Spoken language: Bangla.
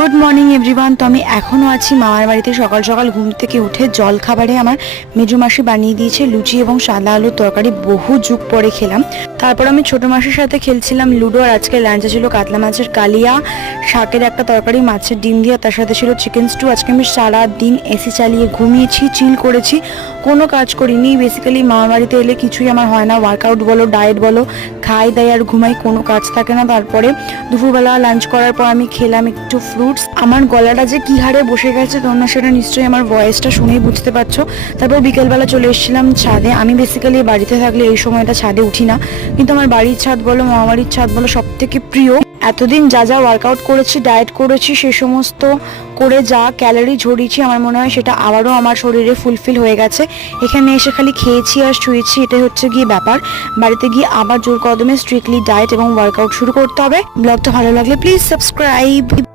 Good morning everyone. তো আমি এখনও আছি মামার বাড়িতে। সকাল সকাল ঘুম থেকে উঠে জল খাবারে আমার মেজো মাসি বানিয়ে দিয়েছে লুচি এবং সাদা আলুর তরকারি। বহু যুগ পরে খেলাম। তারপর আমি ছোটো মাসির সাথে খেলছিলাম লুডো। আর আজকে লাঞ্চে ছিল কাতলা মাছের কালিয়া, শাকের একটা তরকারি, মাছের ডিম দিয়ে, তার সাথে ছিল চিকেন স্টু। আজকে আমি সারা দিন এসি চালিয়ে ঘুমিয়েছি, চিল করেছি, কোনো কাজ করিনি। বেসিক্যালি মামার বাড়িতে এলে কিছুই আমার হয় না, ওয়ার্কআউট বলো ডায়েট বলো, খাই দাই আর ঘুমাই, কোনো কাজ থাকে না। তারপরে দুপুরবেলা লাঞ্চ করার পর আমি খেলাম একটু ফ্রুটস। আমার গলাটা যে কি হারে বসে গেছে তোমরা সেটা নিশ্চয়ই আমার ভয়েসটা শুনেই বুঝতে পারছো। তারপর বিকেলবেলা চলে এসেছিলাম ছাদে। আমি বেসিক্যালি বাড়িতে থাকলে এই সময়টা ছাদে উঠি না, কিন্তু আমার বাড়ির ছাদ বলো মামাবাড়ির ছাদ বলো সব থেকে প্রিয়। এতদিন যা যা ওয়ার্কআউট করেছি, ডায়েট করেছি, সে সমস্ত করে যা ক্যালোরি ঝরিয়েছি আমার মনে হয় সেটা আবারও আমার শরীরে ফুলফিল হয়ে গেছে। এখানে এসে খালি খেয়েছি আর শুয়েছি, এটাই হচ্ছে গিয়ে ব্যাপার। বাড়িতে গিয়ে আবার জোর কদমে স্ট্রিক্টলি ডায়েট এবং ওয়ার্কআউট শুরু করতে হবে। ব্লগটা ভালো লাগলে প্লিজ সাবস্ক্রাইব।